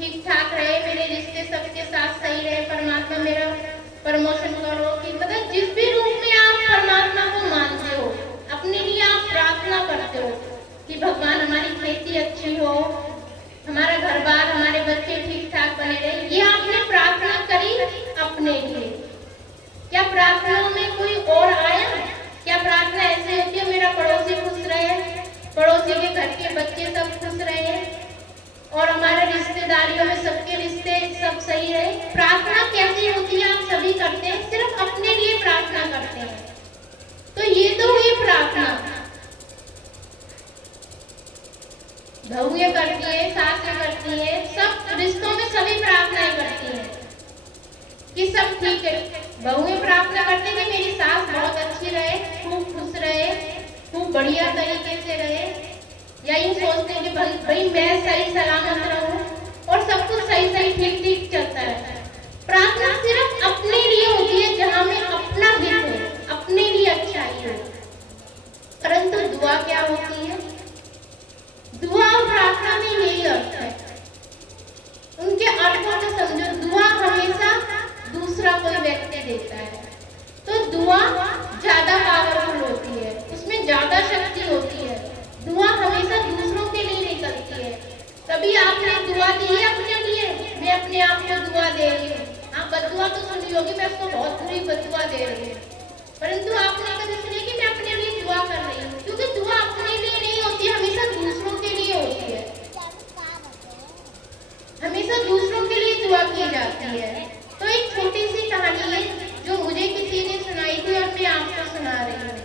ठीक ठाक रहे, मेरे रिश्ते सबके साथ सही रहे, परमात्मा मेरा प्रमोशन करो। कि मतलब जिस भी रूप में आप परमात्मा को मानते हो, अपने लिए आप प्रार्थना करते हो कि भगवान हमारी खेती अच्छी हो, हमारा घर बार, हमारे बच्चे ठीक ठाक बने रहे, ये आपने प्रार्थना करी अपने लिए। क्या प्रार्थनाओं में कोई और आया? क्या प्रार्थना ऐसे होती है मेरा पड़ोसी खुश रहे, पड़ोसी के घर के बच्चे सब खुश रहे और हमारे रिश्तेदारियों में सबके रिश्ते सब सही रहे? प्रार्थना कैसी होती है? आप सभी करते हैं, सिर्फ अपने लिए प्रार्थना करते हैं। तो ये तो हुई प्रार्थना। बहुएं करती है, सासें करती है, सब रिश्तों में सभी प्रार्थनाएं करती हैं कि सब ठीक है। बहुएं प्रार्थना करती है कि मेरी सास बहुत अच्छी रहे, खूब खुश रहे, खूब बढ़िया तरीके से रहे, या यूं सोचते हैं कि भाई मैं सही सलामत रहूं और सब कुछ सही सही ठीक ठीक चलता है। प्रार्थना सिर्फ अपने लिए होती है, जहां में अपना हित हो, अपने लिए अच्छाई हो। परंतु दुआ क्या होती है? दुआ और प्रार्थना में यही अर्थ है। उनके अर्थों को समझो। दुआ हमेशा दूसरा कोई व्यक्ति देता है, तो दुआ ज्यादा पावरफुल होती है, उसमें ज्यादा शक्ति होती है। दुआ हमेशा दूसरों के लिए निकलती है। कभी आपने दुआ दी है अपने लिए? मैं अपने आप को दुआ दे रही हूँ। आप बदुआ तो सुनी होगी, मैं उसको बहुत बुरी बदुआ दे रही हूँ, परंतु आपने कभी सुनी कि मैं अपने लिए दुआ कर रही हूँ? क्योंकि दुआ अपने लिए नहीं होती, हमेशा दूसरों के लिए होती है। हमेशा दूसरों के लिए दुआ की जाती है। तो एक छोटी सी कहानी है जो मुझे किसी ने सुनाई थी और मैं आपको सुना रही हूँ।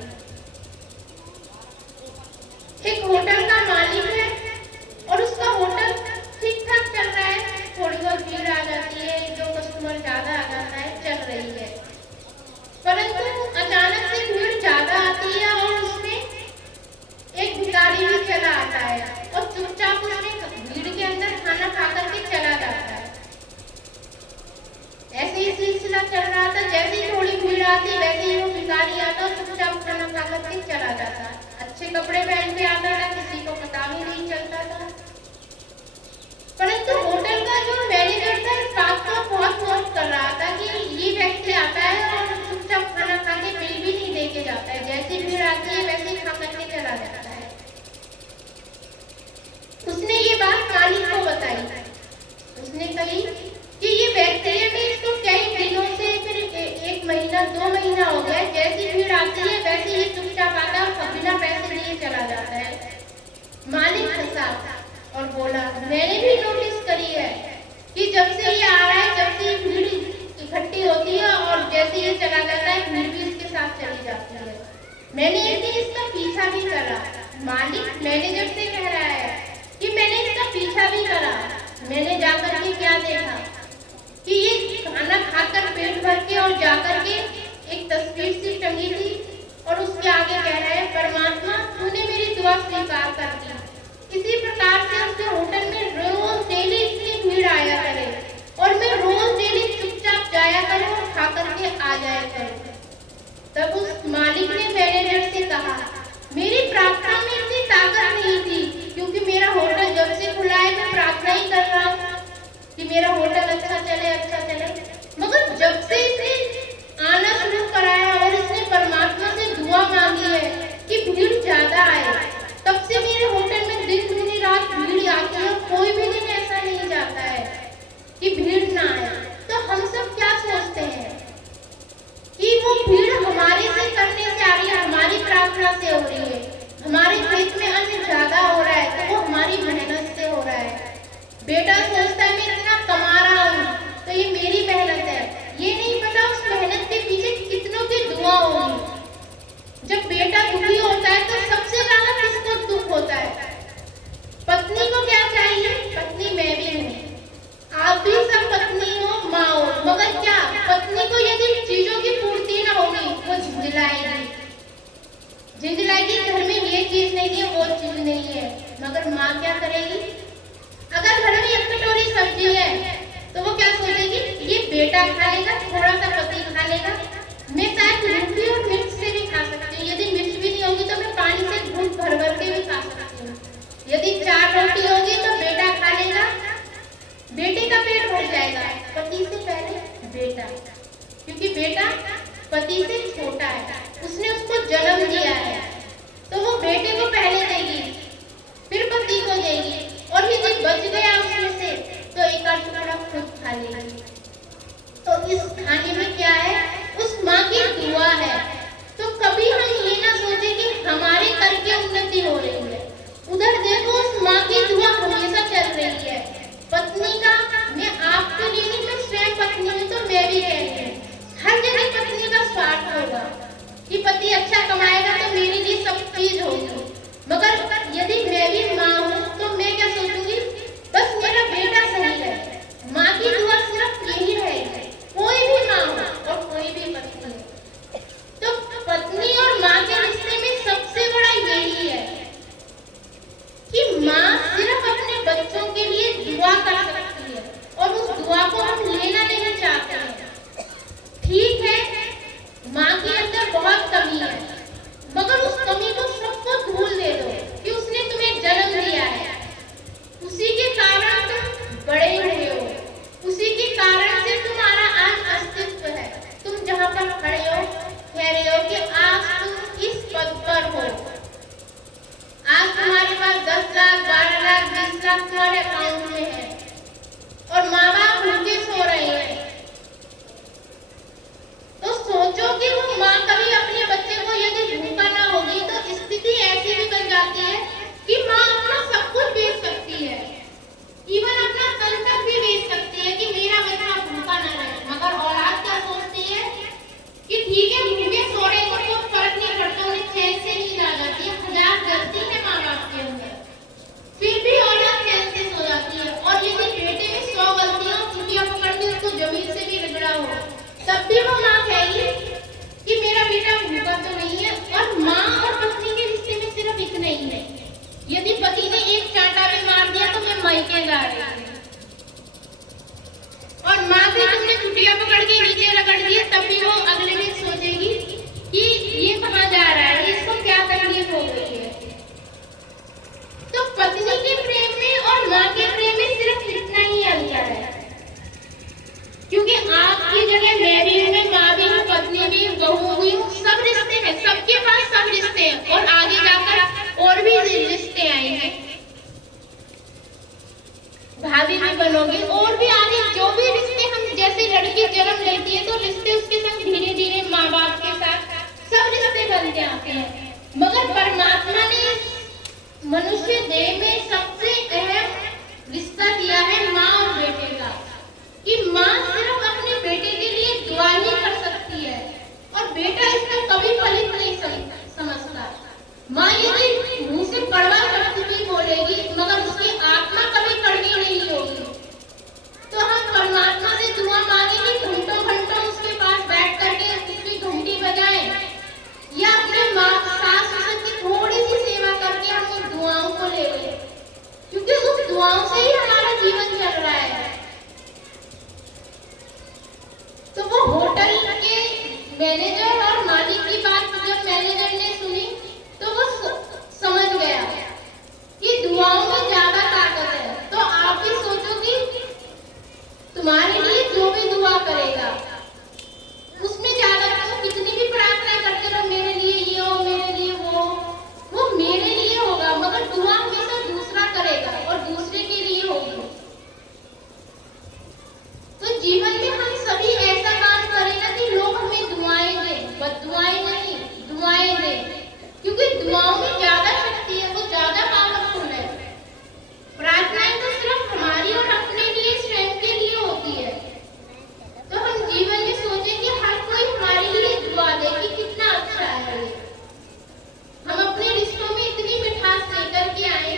एक होटल का मालिक है और उसका होटल ठीक ठाक चल रहा है, थोड़ी बहुत भीड़ आ जाती है, जो कस्टमर ज्यादा आ जाता है, चल रही है। परंतु अचानक से भीड़ ज्यादा आती है और उसमें एक भिखारी भी चला आता है और चुपचाप उसने भीड़ के अंदर खाना खा करके चला जाता है। ऐसे ही सिलसिला चल रहा था। जैसे ही थोड़ी भीड़ आती वैसे ही वो भिखारी आता और चुपचाप खाना खा करके चला जाता। अच्छे कपड़े पहन के आता था, किसी को पता भी नहीं चलता था। परंतु होटल का जो मैनेजर था इस बात को बहुत नोट कर रहा था कि ये व्यक्ति आता है और चुपचाप खाना खा के बिल भी नहीं दे के जाता है, जैसी भीड़ आती है वैसे ही खा करके चला जाता है। उसने ये बात मालिक को बताई। उसने कही कि ये व्यक्ति है, मैं इसको कई दिनों से, फिर 1 महीना 2 महीना हो गया, जैसी भीड़ आती है वैसे ही चुपचाप आता है और बिना पैसे लिए चला जाता है। मालिक हंसा और बोला, मैंने भी नोटिस करी है कि जब से ये आ रहा है, जब से भीड़ इकट्ठी होती है और जैसे ये चला जाता है, भीड़ भी इसके साथ चली जाती है। मैंने एक दिन इसका पीछा भी करा। मालिक मैनेजर से कह रहा है कि मैंने इसका पीछा भी करा। मैंने जाकर के क्या देखा कि ये खाना खाकर पेट भर के और जाकर के एक तस्वीर सी टंगी थी और उसके आगे कह रहा है, परमात्मा तूने मेरी दुआ स्वीकार कर दी। इसी प्रकार से उसके होटल में रोज डेली इतनी भीड़ आया करे और मैं रोज डेली चुपचाप जाया करूं और खा करके आ जाया करूं। तब उस मालिक ने मैनेजर से कहा, मेरी प्रार्थना में इतनी ताकत नहीं थी, क्योंकि मेरा होटल जब से खुला है मैं प्रार्थना ही कर रहा हूँ कि मेरा होटल अच्छा चले, अच्छा चले। मगर जब से इसने आना शुरू कराया और इसने परमात्मा से दुआ मांगी है कि भीड़ ज्यादा आए, तब से मेरे होटल में दिन दूनी रात भीड़ आती है। कोई भी दिन ऐसा नहीं जाता है कि भीड़ ना आए। तो हम सब क्या सोचते हैं कि वो भीड़ हमारे से करने से आ रही है, हमारी प्रार्थना से हो रही है। हमारे खेत में अन्न ज्यादा हो रहा है तो वो हमारी मेहनत से हो रहा है। बेटा सोचता है मैं इतना कमा रहा हूँ तो ये मेरी मेहनत है, ये नहीं पता उस मेहनत के पीछे कितनों की दुआ होगी। जब बेटा दुखी होता है तो सबसे ज्यादा किसको दुख होता है? पत्नी को क्या चाहिए? पत्नी मैं भी हूँ, आप भी सब पत्नी हो, माँ हो, मगर क्या पत्नी को यदि चीजों की पूर्ति ना होगी वो झिंझलाएगी, झिंझलाएगी, घर में ये चीज नहीं है, वो चीज नहीं है। मगर माँ क्या करेगी? अगर घर में 1 कटोरी सब्जी है तो वो क्या सोचेगी, ये बेटा खाएगा, थोड़ा सा पति खा लेगा, मैं शायद रोटी और मिर्च से भी खा सकती हूँ, यदि मिर्च भी नहीं होगी तो मैं पानी से घूंट भर भर के भी खा सकती हूँ, यदि 4 रोटी होगी तो बेटा खा लेगा, बेटा लेंगे। तो इस खाने में क्या है, उस माँ की दुआ है। तो कभी हम ये ना सोचे कि हमारे करके उन्नति हो रही है, उधर देखो उस माँ की दुआ हमेशा चल रही है। पत्नी का, मैं आपके लिए नहीं, मैं स्वयं पत्नी हूँ तो मैं भी कह रही हूँ, हर जगह पत्नी का स्वार्थ होगा कि पति अच्छा कमाएगा तो मेरे लिए सब चीज होगी। मगर यदि मैं भी माँ हूँ तो मैं क्या सोचूंगी, बस मेरा बेटा सही है। माँ की दुआ सिर्फ यही रहेगी, कोई भी माँ हो और कोई भी पत्नी हो। तो पत्नी और माँ के रिश्ते में सबसे बड़ा यही है कि माँ सिर्फ अपने बच्चों के लिए दुआ कर सकती है और उस दुआ को हम लेना नहीं चाहते हैं। ठीक है, माँ के अंदर बहुत कमी है, मगर उस कमी को सबको भूल दे दो कि उसने तुम्हें जन्म दिया है, उसी के कारण तुम बड़े हुए हो, उसी के कारण से तुम्हारा आज अस्तित्व है। तुम जहाँ पर खड़े हो, कह रहे हो कि आज तुम इस पद पर हो। आज तुम्हारे पास 10 लाख, 12 लाख, 20 लाख तुम्हारे अकाउंट में है और माँ बाप भूखे सो रहे हैं। तो सोचो कि वो माँ कभी अपने बच्चे को यदि भूखा ना होगी तो स्थिति ऐसी भी बन जाती है कि माँ अपना सब कुछ बेच सकती है, इवन अपना तन तक भी बेच सकती है कि मेरा बच्चा भूखा ना रहे। मगर औलाद क्या सोचती है कि ठीक है, भूखे सो रहे को तो फर्क नहीं पड़ता, उन्हें चैन से नींद आ जाती है। हजार गलती है माँ बाप के अंदर, फिर भी औलाद चैन से सो जाती है। और यदि बेटे में 100 गलतियां चुटिया पकड़ के उसको जमीन से भी रगड़ा हो, तब भी वो माँ कहेगी कि मेरा बेटा भूखा तो नहीं है। और माँ और पत्नी के रिश्ते में सिर्फ इतना ही है, यदि पति ने एक चांटा भी मार दिया तो मैं मायके जा रही हूँ, और माँ भी तुमने चुटिया पकड़ के नीचे रगड़ दिए, तब भी वो अगले दिन सोचेगी कि ये कहाँ जा रहा है, इसको क्या तकलीफ हो गई है। तो पत्नी के प्रेम में और माँ के प्रेम में सिर्फ इतना ही अंतर है, क्योंकि आपकी जगह मैं भी हूँ, माँ भी हूँ, पत्नी भी हूँ, बहू भी हूँ, सब रिश्ते हैं, सबके पास सब रिश्ते हैं और आगे जाकर और भी रिश्ते आएंगे, भाभी भी बनोगे और भी आगे जो भी रिश्ते। हम जैसे लड़की जन्म लेती है तो रिश्ते उसके संग धीरे धीरे माँ बाप के साथ सब रिश्ते बनते आते हैं। मगर परमात्मा ने मनुष्य देह में सबसे अहम रिश्ता दिया है माँ और बेटे का, कि माँ सिर्फ अपने बेटे के लिए दुआ ही कर सकती है और बेटा इसका कभी फलित नहीं समझता। माँ यदि मुंह से कड़वा शब्द भी बोलेगी मगर उसकी आत्मा कभी कड़वी नहीं होगी। तो हम परमात्मा से दुआ मांगे कि घंटों घंटों उसके पास बैठ करके उसकी घंटी बजाएं, या अपने माँ सास ससुर की थोड़ी सी सेवा करके हम उन दुआओं को ले लें, क्योंकि उस दुआओं से ही हमारा जीवन चल रहा है। तो वो होटल के मैनेजर और मालिक की बात जब मैनेजर ने सुनी तो वो समझ गया कि दुआओं में ज्यादा ताकत है। तो आप भी सोचो कि तुम्हारे लिए जो भी दुआ करेगा उसमें ज्यादा, तो कितनी भी प्रार्थना करते रहो मेरे लिए ये हो, मेरे लिए वो मेरे लिए होगा, मगर दुआ हमेशा दूसरा करेगा और दूसरे के लिए होगी। तो जीवन में हम सभी ऐसा काम करें ना कि लोग हमें दुआएं दें, बददुआएं नहीं, दुआएं दें, क्योंकि दुआओं में ज्यादा शक्ति है, वो ज्यादा पावरफुल है। प्रार्थनाएं तो सिर्फ हमारी और अपने लिए, स्वयं के लिए होती है। तो हम जीवन में सोचें कि हर कोई हमारे लिए दुआ दे कि कितना अच्छा है ये। हम अपने रिश्तों में इतनी मिठास लेकर के आए,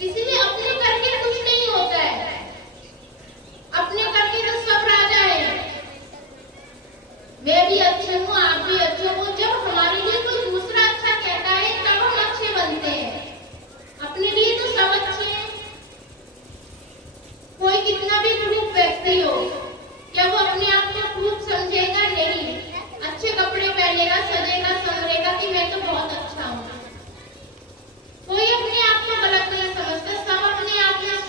इसीलिए अपने करके कुछ नहीं होता है, अपने करके तो सब राजा है। मैं भी अच्छी हूँ, आप भी अच्छे हो। जब हमारे लिए कोई दूसरा अच्छा कहता है तब हम अच्छे बनते हैं, अपने लिए तो सब अच्छे हैं। कोई कितना भी क्रूर व्यक्ति हो,